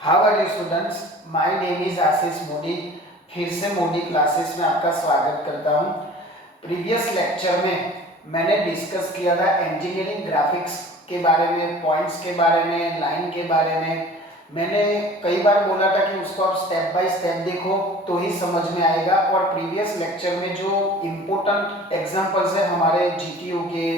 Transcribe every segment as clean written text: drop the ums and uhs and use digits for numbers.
How are you students, my name is Ashish Modi. फिर से Modi classes में आपका स्वागत करता हूं। प्रीवियस लेक्चर में मैंने डिस्कस किया था इंजीनियरिंग ग्राफिक्स के बारे में, पॉइंट्स के बारे में, लाइन के बारे में। मैंने कई बार बोला था कि उसको आप स्टेप बाय स्टेप देखो तो ही समझ में आएगा। और प्रीवियस लेक्चर में जो इम्पोर्टेंट एग्जांपल्स है हमारे जीटीयू के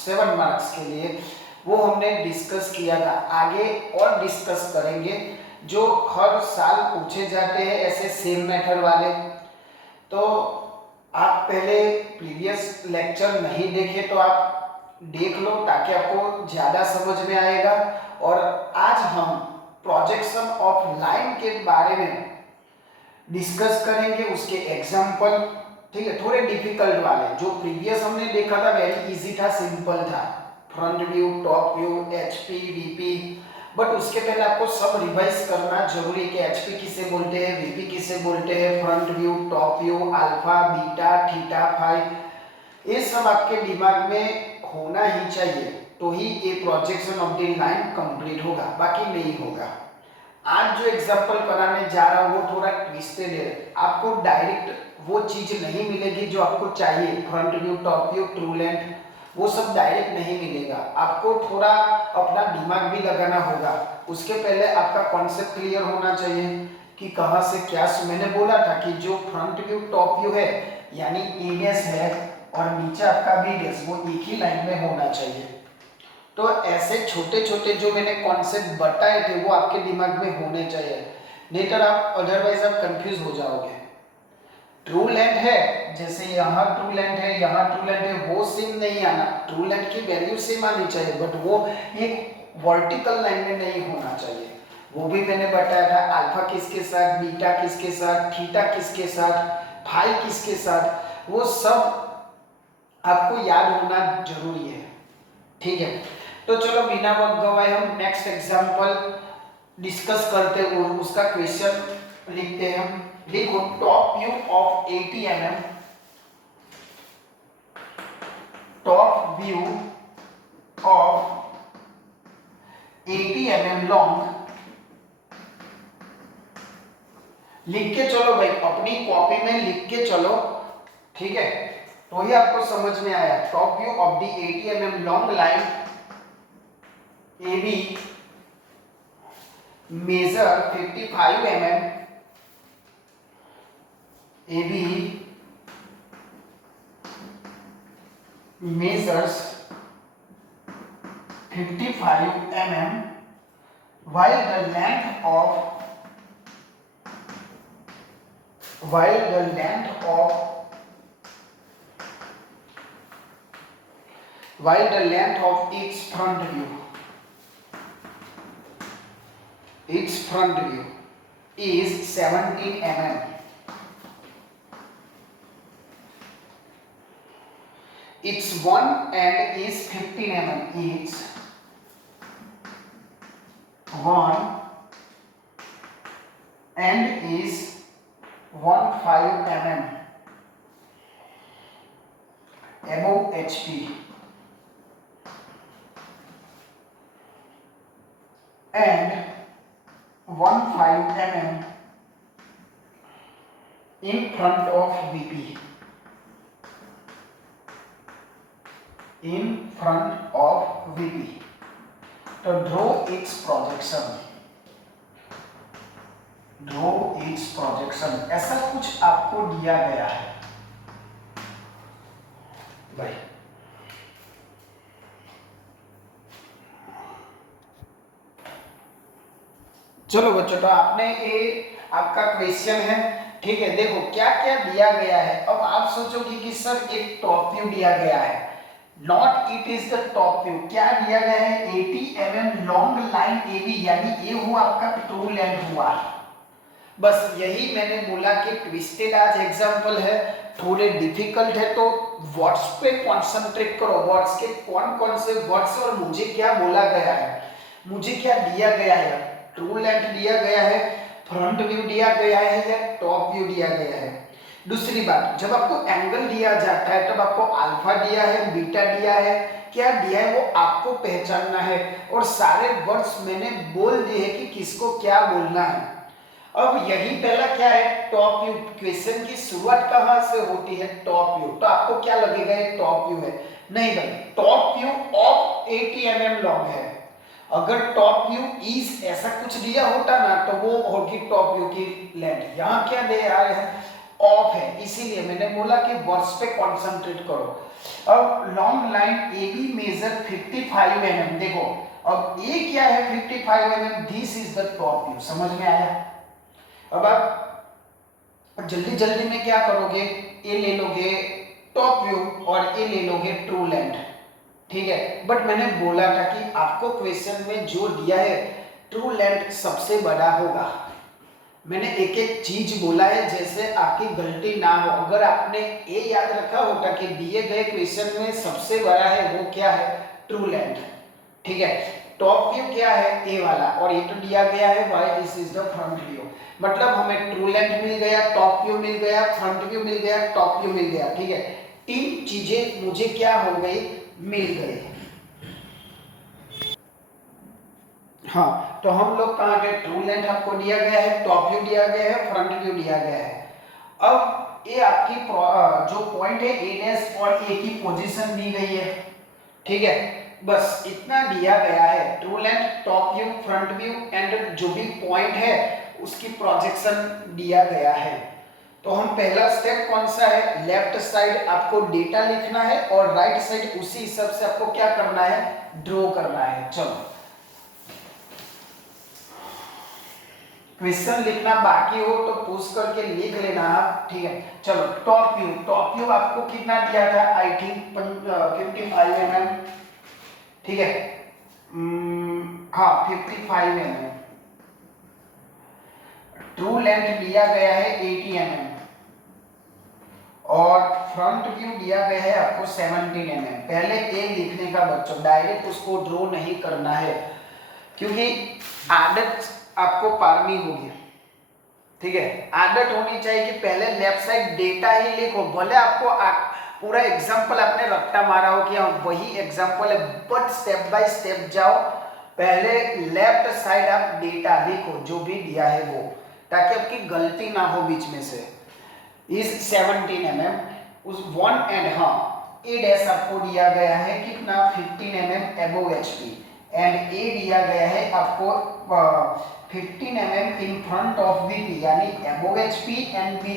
7 मार्क्स के लिए, वो हमने डिस्कस किया था। आगे और डिस्कस करेंगे जो हर साल पूछे जाते हैं ऐसे सेम मेथड वाले। तो आप पहले प्रीवियस लेक्चर नहीं देखे तो आप देख लो ताकि आपको ज़्यादा समझ में आएगा। और आज हम प्रोजेक्शन ऑफ लाइन के बारे में डिस्कस करेंगे, उसके एग्जाम्पल। ठीक है, थोड़े डिफिकल्ट वाले। जो प्रीवियस हमने देखा था वेरी इजी था, सिंपल था, front view, top view, HP, VP. But उसके पहले आपको सब रिवाइज करना जरूरी कि एचपी किसे बोलते हैं, वीपी किसे बोलते हैं, front view, top view, alpha, beta, theta, phi, ये सब आपके दिमाग में होना ही चाहिए। तो ही ये projection of the line complete होगा, बाकी नहीं होगा। आज जो एग्जांपल कराने जा रहा हूँ वो थोड़ा ट्विस्टेड है। आपको डायरेक्ट वो चीज नहीं मिलेगी जो आपको चाहिए, front view, top view, true length, वो सब डायरेक्ट नहीं मिलेगा। आपको थोड़ा अपना दिमाग भी लगाना होगा। उसके पहले आपका कॉन्सेप्ट क्लियर होना चाहिए कि कहाँ से क्या। मैंने बोला था कि जो फ्रंट व्यू, टॉप व्यू है यानी ए डैश है और नीचे आपका बी डैश, वो एक ही लाइन में होना चाहिए। तो ऐसे छोटे छोटे जो मैंने कॉन्सेप्ट बताए थे वो आपके दिमाग में होने चाहिए, नहीं तो आप अदरवाइज आप कंफ्यूज हो जाओगे। ट्रू लेंथ है, जैसे यहाँ ट्रू लेंथ है, यहाँ ट्रू लेंथ है, वो सेम नहीं आना। ट्रू लेंथ की वैल्यू सेम आनी चाहिए, बट वो एक वर्टिकल लाइन में नहीं होना चाहिए। वो भी मैंने बताया था, अल्फा किसके साथ, बीटा किसके साथ, थीटा किसके साथ, फाई किसके साथ, वो सब आपको याद होना जरूरी है। ठीक है, तो चलो बिना वक्त गवाए हम नेक्स्ट एग्जांपल डिस्कस करते हैं। उसका क्वेश्चन लिखते हैं हम। लिखो, top view of 80 mm, top view of 80 mm long. लिख के चलो भाई, अपनी कॉपी में लिख के चलो, ठीक है, तो ही आपको समझ में आया। Top view of the 80 mm long line AB measure 55 mm, AB measures 55 mm while the length of its front view is 17 mm. Its one end is 15 mm. Its one end is 15 mm above HP and 15 mm in front of VP. In front of VP. तो draw its projection. Draw its projection. ऐसा कुछ आपको दिया गया है भाई। चलो बच्चों, तो आपने ये आपका क्वेश्चन है, ठीक है। देखो क्या क्या दिया गया है। अब आप सोचोगे कि सर एक टॉप व्यू दिया गया है, not it is the top view. क्या दिया गया है, 80 mm लॉन्ग लाइन AB, यानी ये हुआ आपका ट्रू लेंथ हुआ। बस यही मैंने बोला कि ट्विस्टेड आज एग्जांपल है, थोड़े डिफिकल्ट है, तो वर्ड्स पे कंसंट्रेट करो। वर्ड्स के कौन कौन से वर्ड्स और मुझे क्या बोला गया है, मुझे क्या दिया गया है। ट्रू लेंथ दिया गया है, फ्रंट व्यू दिया गया है या टॉप व्यू दिया गया है, दूसरी बात, जब आपको एंगल दिया जाता है तब आपको अल्फा दिया है, बीटा दिया है, क्या दिया है वो आपको पहचानना है, और सारे वर्ड्स मैंने बोल दिए कि किसको क्या बोलना है। अब यही पहला क्या है, टॉप व्यू। क्वेश्चन की शुरुआत कहां से होती है, टॉप व्यू। तो आपको क्या लगेगा ये टॉप व्यू है, नहीं भाई, top view of 80 mm long है। अगर टॉप व्यू इज ऐसा कुछ दिया होता ना तो वो होगी टॉप व्यू की लेंथ। यहाँ क्या दे रहा है, ऑफ है, इसीलिए मैंने बोला कि वर्ड्स पे कंसंट्रेट करो। अब long line A B measure 55 mm, देखो अब ये क्या है 55 mm, this is the top view. समझ में आया। अब आप जल्दी जल्दी में क्या करोगे, ए ले लोगे टॉप व्यू और ए ले लोगे ट्रू लेंथ, ठीक है। बट मैंने बोला था कि आपको क्वेश्चन में जो दिया है ट्रू लेंथ सबसे बड़ा होगा। मैंने एक एक चीज बोला है जैसे आपकी गलती ना हो। अगर आपने ये याद रखा होता कि दिए गए क्वेश्चन में सबसे बड़ा है वो क्या है, ट्रू लेंथ, ठीक है। टॉप व्यू क्या है, ए वाला, और ये तो दिया गया है why this is the front view. मतलब हमें ट्रू लेंथ मिल गया, टॉप व्यू मिल गया, फ्रंट व्यू मिल गया, टॉप व्यू मिल गया, ठीक है। तीन चीजें मुझे क्या हो गई, मिल गई। हाँ, तो हम लोग कहाँ गए, ट्रू लेंथ आपको दिया गया है, टॉप व्यू दिया गया है, फ्रंट व्यू दिया गया है। अब ये आपकी जो पॉइंट है ए डैश और ए की पोजीशन दी गई है, ठीक है। बस इतना दिया गया है, true length, top view, front view and जो भी पॉइंट है उसकी प्रोजेक्शन दिया गया है। तो हम पहला स्टेप कौन सा है, लेफ्ट साइड आपको डेटा लिखना है और राइट साइड उसी हिसाब से आपको क्या करना है, ड्रॉ करना है। चलो क्वेश्चन लिखना बाकी हो तो पूछ करके लिख लेना आप, ठीक है। चलो टॉप व्यू, टॉप व्यू आपको कितना दिया था, आई थिंक 55 mm, ठीक है। हाँ 55 mm। ट्रू लेंथ दिया गया है 80 mm और फ्रंट व्यू दिया गया है आपको 17 mm। पहले ए लिखने का बच्चों, डायरेक्ट उसको ड्रॉ नहीं करना है क्योंकि आदत आपको पारनी होगी, ठीक है। आदत होनी चाहिए कि पहले लेफ्ट साइड डेटा ही लिखो, भले आपको पूरा एग्जांपल आपने रट्टा मारा हो कि वही एग्जांपल है, बट स्टेप बाय स्टेप जाओ। पहले लेफ्ट साइड आप डेटा लिखो जो भी दिया है वो, ताकि आपकी गलती ना हो बीच में से। इस 17 mm उस 1 एंड हाँ ए डैश आपको दिया गया है कितना, 15 mm अबव HP एंड ए दिया गया है आपको 15 mm in front of VP, यानी above HP and be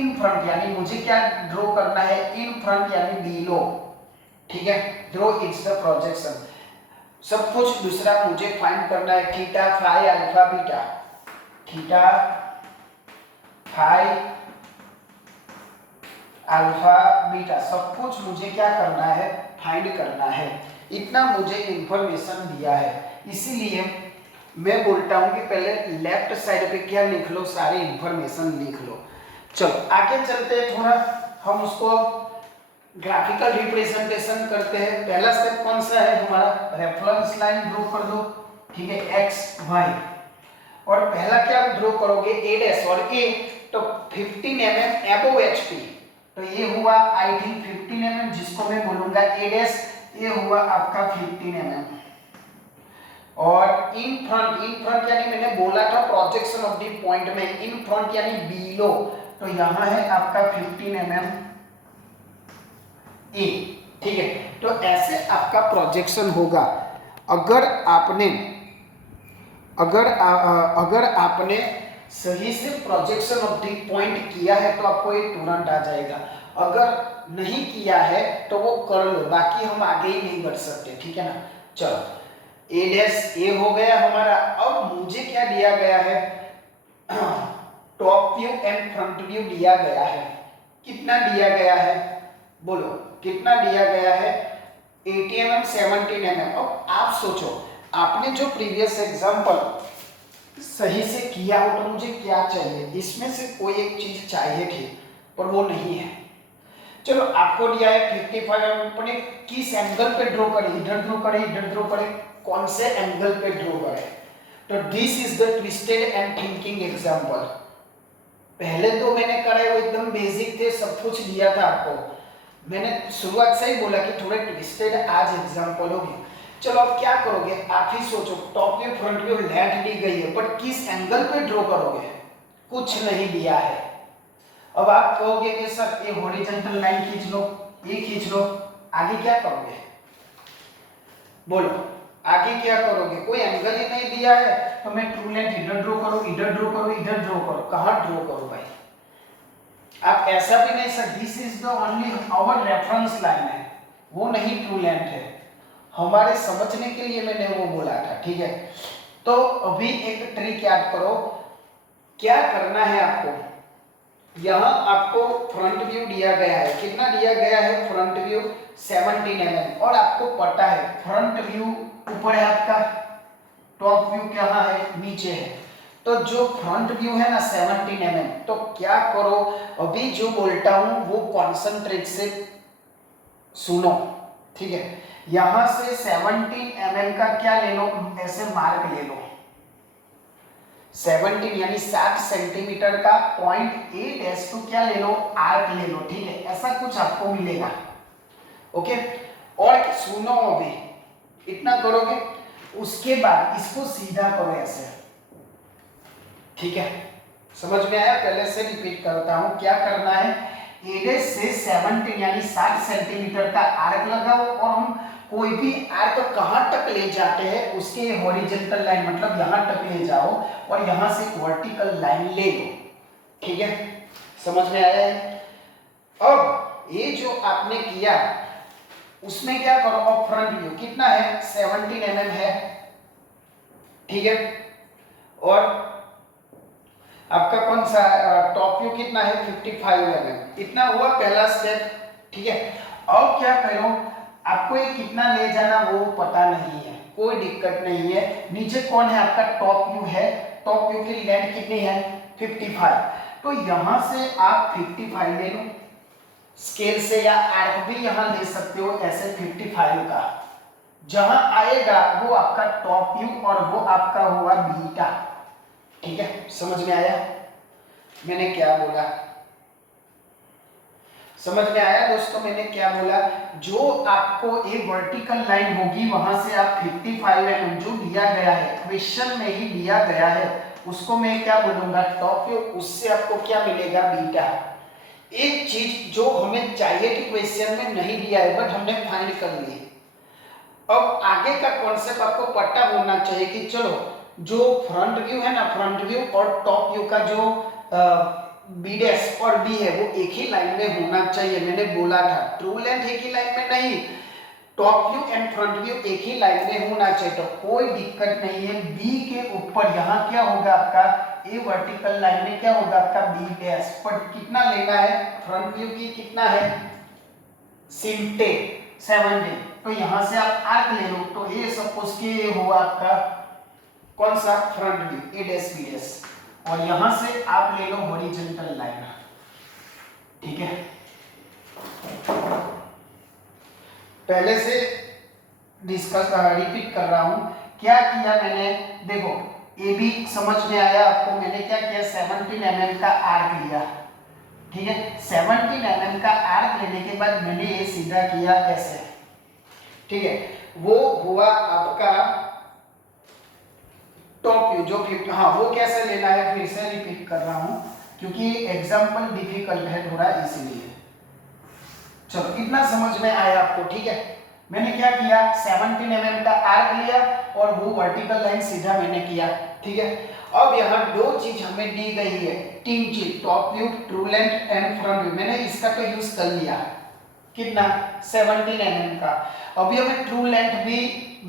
in front, यानी मुझे क्या ड्रॉ करना है, इन फ्रंट यानी बिलो, ठीक है। Draw its the projection. सब कुछ दूसरा मुझे फाइंड करना है, theta phi alpha beta, theta phi alpha beta, सब कुछ मुझे क्या करना है, फाइंड करना है। इतना मुझे इंफॉर्मेशन दिया है, इसीलिए मैं बोलता हूं कि पहले लेफ्ट साइड पे क्या लिख लो, सारी इंफॉर्मेशन लिख लो। चलो आगे चलते हैं, थोड़ा हम उसको ग्राफिकल रिप्रेजेंटेशन करते हैं। पहला स्टेप कौन सा है हमारा, रेफरेंस लाइन ड्रॉ कर दो, ठीक है, एक्स वाई, और पहला क्या ड्रॉ करोगे, ए डैश और ए, तो 15 mm अबव HP, तो ये हुआ आई थिंक 15 mm, जिसको मैं बोलूंगा ए डैश, ये हुआ आपका 15 mm। और इन फ्रंट यानी मैंने बोला था प्रोजेक्शन ऑफ द पॉइंट में, इन फ्रंट यानी बिलो, तो यहां है आपका 15 mm ए, ठीक है। तो ऐसे आपका प्रोजेक्शन होगा। अगर आपने सही से प्रोजेक्शन ऑफ द पॉइंट किया है तो आपको ये तुरंत आ जाएगा, अगर नहीं किया है तो वो कर लो, बाकी हम आगे ही नहीं बढ़ सकते, ठीक है ना। चलो ए डैश ए हो गया हमारा। अब मुझे क्या दिया गया है, top view and front view दिया गया है। कितना दिया गया है, बोलो कितना दिया गया है, 80 mm 17 mm। अब आप सोचो, आपने जो प्रीवियस एग्जांपल सही से किया हो तो मुझे क्या चाहिए, इसमें से कोई एक चीज चाहिए थी पर वो नहीं है। चलो आपको दिया है 55 अपने किस एंगल पे ड्रॉ करें, इधर ड्रॉ करें, इधर ड्रॉ करें, कौन से एंगल पे ड्रॉ करें। तो this is the twisted and thinking example. पहले तो मैंने कराए वो एकदम बेसिक थे, सब कुछ दिया था आपको। मैंने शुरुआत से ही बोला कि थोड़े ट्विस्टेड आज एग्जाम्पल होगी। चलो अब क्या करोगे, आप ही सोचो। Top view front view length दी गई है, बट किस एंगल पे ड्रॉ करोगे, कुछ नहीं दिया है। अब आप कहोगे कि सर ये हॉरिजॉन्टल लाइन खींच लो, ये खींच लो, आगे क्या करोगे, बोलो आगे क्या करोगे? कोई एंगल ही नहीं दिया है, तो मैं ट्रू लेंथ इधर ड्रॉ करूं, इधर ड्रॉ करूं, इधर ड्रॉ करूं, कहां ड्रॉ करूं भाई? आप ऐसा भी नहीं sir, this is the only our reference line है, वो नहीं ट्रू लेंथ है। हमारे समझने के लिए मैंने वो बोला था, ठीक है। तो अभी एक ट्रिक याद करो, क्या करना है आपको। यहाँ आपको फ्रंट व्यू दिया गया है, कितना दिया गया है फ्रंट व्यू, 17 mm, और आपको पता है फ्रंट व्यू ऊपर है आपका, टॉप व्यू कहाँ है, नीचे है। तो जो फ्रंट व्यू है ना 17 mm, तो क्या करो, अभी जो बोलता हूं वो कॉन्सेंट्रेट से सुनो, ठीक है। यहां से 17 mm का क्या ले लो, ऐसे मार्क ले लो, 17 यानी 60 सेंटीमीटर का पॉइंट ए डैश तो क्या ले लो, आर्क ले लो, ठीक है। ऐसा कुछ आपको मिलेगा, ओके। और सुनो अभी, इतना करोगे, उसके बाद इसको सीधा करो ऐसे, ठीक है। समझ में आया? पहले से रिपीट करता हूं, क्या करना है, ए डैश से 17 यानी 60 सेंटीमीटर का आर्क लगाओ, और हम कोई भी आर्क कहां तक ले जाते हैं उसके हॉरिजॉन्टल लाइन, मतलब यहां तक ले जाओ और यहां से वर्टिकल लाइन ले लो, ठीक है। समझ में आया है? अब ये जो आपने किया उसमें क्या करो, अब फ्रंट व्यू कितना है, 17 mm है, ठीक है। और आपका कौन सा टॉप व्यू कितना है, 55 mm, इतना हुआ पहला स्टेप, ठीक है। अब क्या करो, आपको ये कितना ले जाना वो पता नहीं है, कोई दिक्कत नहीं है। नीचे कौन है आपका, टॉप व्यू है, टॉप व्यू की लेंथ कितनी है, 55। तो यहां से आप 55 ले लो स्केल से, या आर्क भी यहां ले सकते हो ऐसे 55 का, जहां आएगा वो आपका टॉप व्यू और वो आपका होगा बीटा, ठीक है। समझ में आया मैंने क्या बोला? समझ में आया दोस्तों मैंने क्या बोला? जो आपको एक वर्टिकल लाइन होगी वहां से आप 55 mm जो दिया गया है, क्वेश्चन में ही दिया गया है, उसको मैं क्या बोलूंगा, टॉप व्यू, उससे आपको क्या मिलेगा, बीटा। एक चीज जो हमें चाहिए कि क्वेश्चन में नहीं दिया है बट हमने फाइंड कर ली। अब आगे का कॉन्सेप्ट आपको पता होना चाहिए कि चलो जो फ्रंट व्यू है ना, फ्रंट व्यू और टॉप व्यू का जो बी डैश और बी है वो एक ही लाइन में होना चाहिए। मैंने बोला था ट्रू लेंथ एक ही लाइन में नहीं, top view and front view एक ही लाइन में होना चाहिए, तो कोई दिक्कत नहीं है। बी के ऊपर यहाँ क्या होगा आपका, ए वर्टिकल लाइन में क्या होगा आपका बी डैश, पर कितना लेना है, फ्रंट व्यू की कितना है 70, तो यहां से आप आर्क ले लो, तो ये सपोज कि ये हुआ आपका कौन सा, फ्रंट व्यू, ए डैश बी डैश, और यहां से आप ले लो हॉरिजॉन्टल लाइन, ठीक है। पहले से डिस्कस रिपीट कर रहा हूं, क्या किया मैंने, देखो ए बी समझ में आया आपको, मैंने क्या किया 17 mm का आर्क लिया, ठीक है। 17 mm का आर्क लेने के बाद मैंने ये सीधा किया ऐसे, ठीक है। वो हुआ आपका टॉप व्यू, जो हाँ वो कैसे लेना है फिर से रिपीट कर रहा हूं क्योंकि एग्जांपल डिफिकल्ट है थोड़ा, इसलिए चलो इतना समझ में आया आपको, ठीक है। मैंने क्या किया 17 mm का आर्क लिया और वो वर्टिकल लाइन सीधा मैंने किया, ठीक है। अब यहाँ दो चीज हमें दी गई है, तीन चीज, top view, true length and front view, मैंने इसका तो यूज कर लिया, कितना 17 mm का। अभी हमें ट्रू लेंथ भी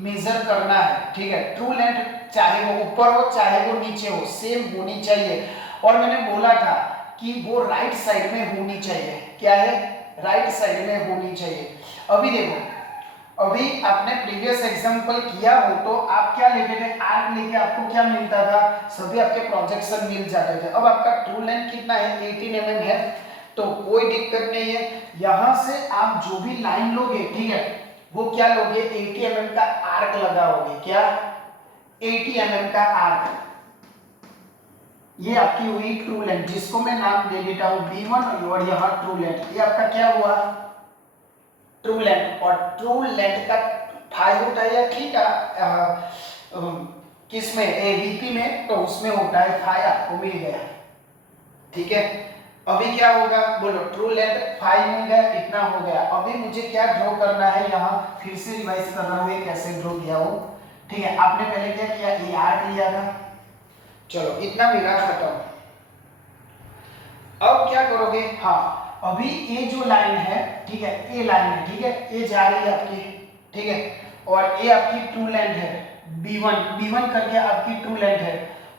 मेजर करना है, ठीक है। ट्रू लेंथ चाहे वो ऊपर हो चाहे वो नीचे हो सेम होनी चाहिए, और मैंने बोला था कि वो राइट साइड में होनी चाहिए, क्या है, राइट साइड में होनी चाहिए। अभी देखो, अभी आपने प्रीवियस एग्जांपल किया हो तो आप क्या लेते थे, आर्क लेके आपको क्या मिलता था, सभी आपके प्रोजेक्शन मिल जाते थे। अब आपका ट्रू लेंथ कितना है 18 mm है, तो कोई दिक्कत नहीं है, यहां से आप जो भी लाइन लोगे, ठीक है, वो क्या लोगे 80 mm का आर्क लगाओगे, क्या 80 mm का आर्क, ये आपकी हुई ट्रू लेंथ, जिसको मैं नाम दे देता हूँ B1 और यहाँ ट्रू लेंथ। ये आपका क्या हुआ, ट्रू लेंथ। और ट्रू लेंथ का फाई होता है या थीटा, किस में, AVP में, तो उसमें होता है फाई, आपको मिल गया। ठीक है, अभी क्या होगा बोलो, ट्रू लेंथ फाई मिल गया, इतना हो गया। अभी मुझे क्या ड्रॉ करना है, यहाँ फिर से रिवाइज कर रहा हूँ ये कैसे ड्रॉ किया हो। ठीक है, आपने पहले क्या किया, ये आर्क लिया था, चलो इतना मेरा खत्म। अब क्या करोगे, हाँ अभी ये जो लाइन है, ठीक है, ये लाइन है, ठीक है, ये जा रही है आपकी, ठीक है, और ये आपकी ट्रू लेंथ है B1 करके आपकी ट्रू लेंथ है।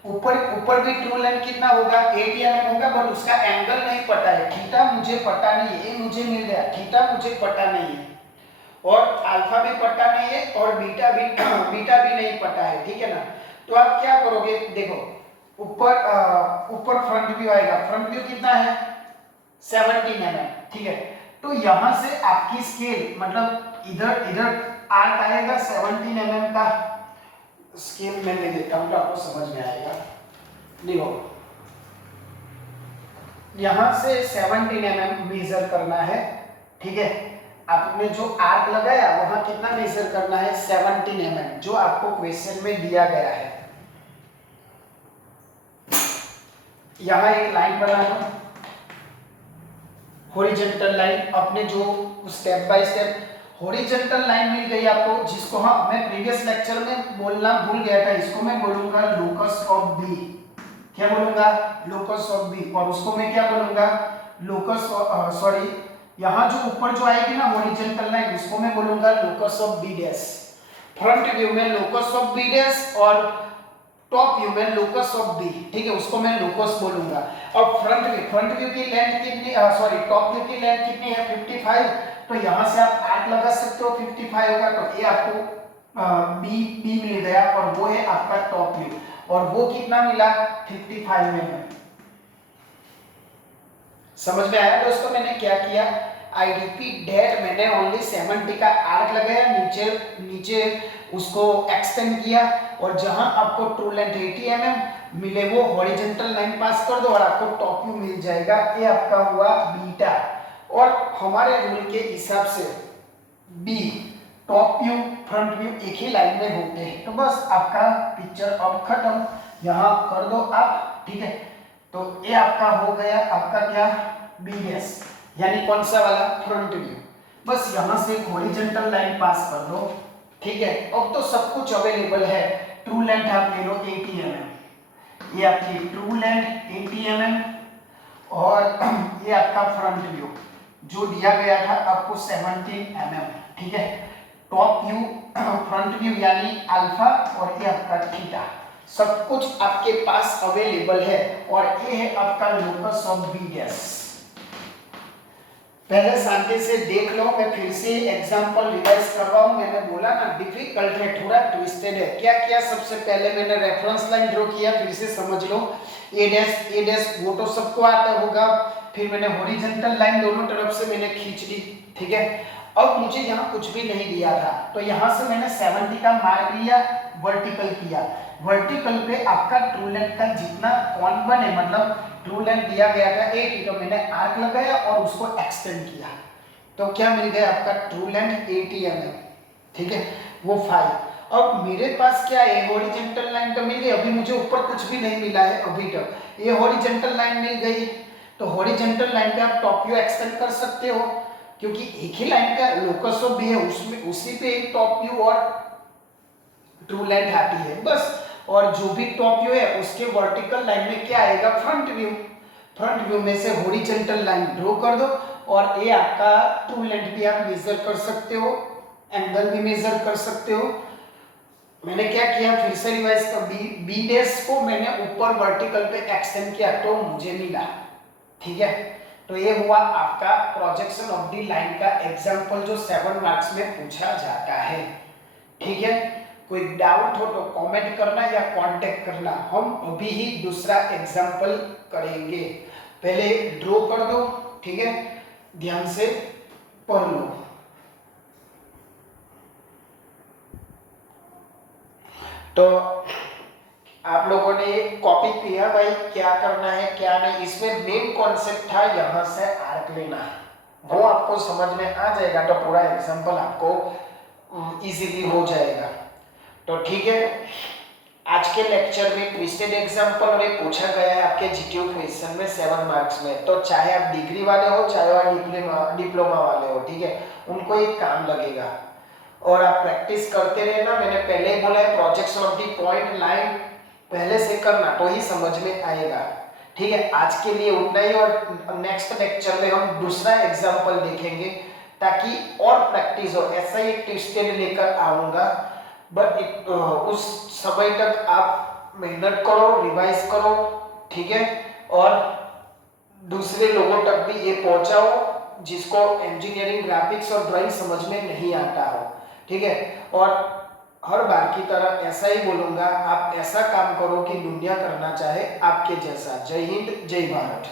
ऊपर भी ट्रू लेंथ कितना होगा, 80 mm होगा, बट उसका एंगल नहीं पता है, थीटा मुझे पता नहीं है, ये मुझे मिल गया, थीटा मुझे पता नहीं है, और अल्फा भी पता नहीं है, और बीटा भी बीटा भी नहीं पता है, ठीक है ना। तो आप क्या करोगे, देखो ऊपर फ्रंट व्यू आएगा, फ्रंट व्यू कितना है 17 mm, ठीक है। तो यहां से आपकी स्केल, मतलब इधर आर्क आएगा 17 mm का, स्केल में ले लेता हूं तो आपको समझ में आएगा। देखो यहां से 17 mm मेजर करना है, ठीक है। आपने जो आर्क लगाया वहां कितना मेजर करना है, 17 mm, जो आपको क्वेश्चन में दिया गया है। यहां एक लाइन बना दो, हॉरिजॉन्टल लाइन, अपने जो step by step horizontal line मिल गई आपको, जिसको हम, मैं प्रीवियस लेक्चर में बोलना भूल गया था, इसको मैं बोलूंगा लोकस ऑफ बी। क्या बोलूंगा, लोकस ऑफ बी। और उसको मैं क्या बोलूंगा, लोकस, सॉरी, यहाँ जो ऊपर जो आएगी ना हॉरिजॉन्टल लाइन, उसको मैं बोलूंगा locus of B dash. Front view में लोकस ऑफ बी डैश, और टॉप व्यू में लोकस ऑफ बी, ठीक है, उसको मैं लोकस बोलूंगा। और फ्रंट व्यू की लेंथ कितनी, सॉरी टॉप व्यू की लेंथ कितनी है 55, तो यहां से आप आर्क लगा सकते हो, 55 होगा, तो ये आपको बी मिल गया, और वो है आपका टॉप व्यू, और वो कितना मिला 55 में। समझ में आया दोस्तों मैंने क्या किया, आईडीपी डेट मैंने ओनली 70 का आर्क लगाया, नीचे उसको एक्सटेंड किया, और जहां आपको ट्रू लेंथ 80 mm मिले वो हॉरिजॉन्टल लाइन पास कर दो, और आपको टॉप व्यू मिल जाएगा। ये आपका हुआ बीटा। और हमारे रूल के हिसाब से B, top view front view एक ही लाइन में होते हैं, तो बस आपका पिक्चर अब खत्म, यहाँ कर दो आप, ठीक है। तो ये आपका हो गया, आपका क्या, BS, यानी कौन सा वाला, फ्रंट व्यू। बस यहां से हॉरिजॉन्टल लाइन पास कर दो, ठीक है। अब तो सब कुछ अवेलेबल है। ट्रू लेंथ आप ले लो 80 mm, ये आपकी ट्रू लेंथ 80 mm, और ये आपका फ्रंट व्यू जो दिया गया था आपको 17 mm, ठीक है। टॉप व्यू, फ्रंट व्यू यानी अल्फा, और ये आपका थीटा, सब कुछ आपके पास अवेलेबल है, और ये है आपका लोकस ऑफ बी डैश। पहले शांति से देख लो, मैं फिर से एग्जांपल रिवाइज कर रहा हूं। मैंने बोला ना डिफिकल्ट है, थोड़ा ट्विस्टेड है। क्या किया, सबसे पहले मैंने रेफरेंस लाइन ड्रॉ किया, फिर से समझ लो, ए डैश वो तो सबको आता होगा। फिर मैंने हॉरिजॉन्टल लाइन दोनों तरफ से मैंने खींच ली, ठीक है। अब मुझे यहाँ कुछ भी नहीं दिया था, तो यहाँ से मैंने 70 का मार्क लिया, वर्टिकल किया। वर्टिकल पे आपका ट्रू लेंथ का जितना कोण बने, मतलब ट्रू लेंथ दिया गया था 80, तो मैंने आर्क लगाया और उसको एक्सटेंड किया, तो क्या मिल गया आपका ट्रू लेंथ 80 mm, ठीक है, वो 5। अब मेरे पास क्या है, हॉरिजॉन्टल लाइन तो मिल गई, अभी मुझे ऊपर कुछ भी नहीं मिला है अभी तक, ये हॉरिजॉन्टल लाइन मिल गई। तो हॉरिजॉन्टल लाइन पे आप टॉप व्यू एक्सटेंड कर सकते हो, क्योंकि एक ही लाइन का लोकस ऑफ बी है, उसमें उसी पे एक टॉप व्यू और ट्रू लेंथ आती है बस। और जो भी टॉप व्यू है उसके वर्टिकल लाइन में क्या आएगा, फ्रंट व्यू। फ्रंट व्यू में से हॉरिजॉन्टल लाइन ड्रॉ कर दो, और ये आपका ट्रू लेंथ भी आप मेजर कर सकते हो, एंगल भी मेजर कर सकते हो। मैंने क्या किया, फिर से रिवाइज कर, बी डैश को मैंने ऊपर वर्टिकल पे एक्सटेंड किया, तो मुझे मिला, ठीक है। तो ये हुआ आपका प्रोजेक्शन ऑफ दी लाइन का एग्जांपल, जो 7 मार्क्स में पूछा जाता है, ठीक है। कोई डाउट हो तो कमेंट करना या कांटेक्ट करना, हम अभी ही दूसरा एग्जांपल करेंगे। पहले ड्रॉ कर दो, ठीक है, ध्यान से पढ़ लो। तो आप लोगों ने एक कॉपी किया भाई, क्या करना है क्या नहीं। इसमें मेन कॉन्सेप्ट था यहाँ से आर्क लेना, वो आपको समझ में आ जाएगा तो पूरा एग्जाम्पल आपको इजीली हो जाएगा। तो ठीक है, आज के लेक्चर में ट्विस्टेड एग्जाम्पल और ये पूछा गया है आपके जीटीओ क्वेश्चन में 7 मार्क्स में। तो चाहे आप डिग्री वाले हो चाहे आप डिप्लोमा वाले हो, ठीक है, उनको एक काम लगेगा और आप प्रैक्टिस करते रहना। मैंने पहले ही बोला है projection of the point line पहले से करना तो ही समझ में आएगा। ठीक है, आज के लिए उतना ही और नेक्स्ट लेक्चर में हम दूसरा एग्जाम्पल देखेंगे ताकि और प्रैक्टिस हो। ऐसा ही ट्विस्टेड लेकर आऊंगा, बट उस समय तक आप मेहनत करो, रिवाइज करो, ठीक है, और दूसरे लोगों तक भी ये पहुंचाओ जिसको इंजीनियरिंग ग्राफिक्स और ड्राइंग समझ में नहीं आता हो, ठीक है। और हर बार की तरह ऐसा ही बोलूंगा, आप ऐसा काम करो कि दुनिया करना चाहे आपके जैसा। जय हिंद, जय भारत।